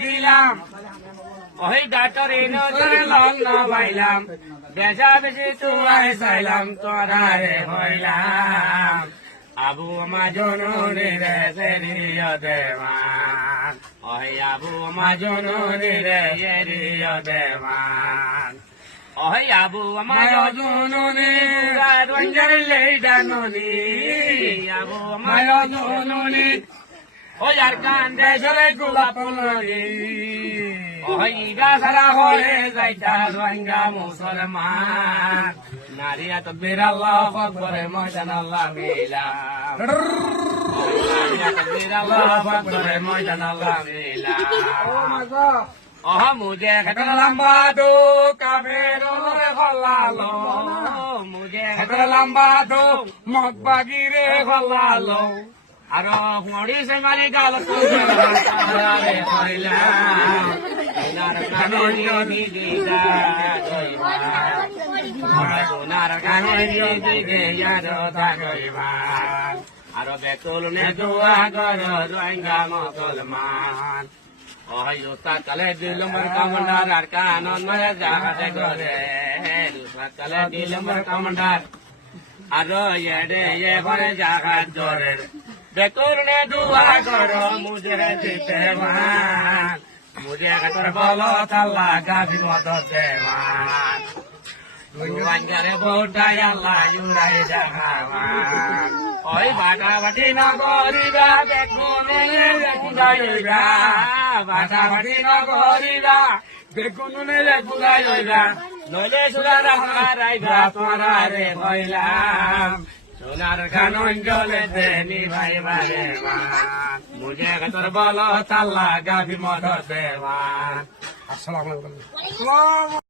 দিলাম ওই ডাক্তার লগ্ন পাইলাম বেশা বেশি তোমায় চাইলাম তোরা রে হইলাম আবু আমা জননী রে সেরিয় দেওয়ান ওই আবু আমা জননী রে এরিয় দেওয়ান ওই আবু আমা জননী রঞ্জন লেডাননি আবু আমা জননী ওই আর কান্দে ঝরে গোলাপ ফুলনি ওই গাছরা হয়ে যাইতা রঙ্গা মুসলমান নারিয়া তো বিরাল্লাহ আকবরে ময়দান আল্লাহ মিলাম নারিয়া তো বিরাল্লাহ আকবরে ময়দান আল্লাহ মিলাম ওহ মুঝে খেতর লম্বা দো কাবের হলালো মুঝে খেতর লম্বা দো মগবাগিরে হলালো আর হুঁড়ি সে মালি গাল রে হইলাম সোনার কানইও দিদিদা সোনার কানইও দিদি ইয়ার থাকইবা আর বেকুল নে দোয়া কর রোহিঙ্গা মুসলমান ওই উস্তাদ কালে দিলমর কমান্ডার আর কানন মরে যাহাতে করে উস্তাদ কালে দিলমর কমান্ডার আর এডে এ ভরে জাহাজ জোরে বেকুল নে দোয়া কর মুঝে দিতে মান মুঝে তোর বলো তাল্লা গাভি মত দেওয়ান রোহিঙ্গারে ভোটাই আল্লাহ ইউরাই জাহাওয়ান ওই বাটা বাটি নগরিবা বেকুল নে কুদাইরা বাটা বাটি নগরিবা বেকুল নে কুদাইরা নইলে সুরার হারাইবা তোরা রে হইলাম সোনার কানন জলে দেনি ভাই বারে মুঝে তোর বলো তাল্লা গাভি মত দেওয়ান। আসসালামু আলাইকুম।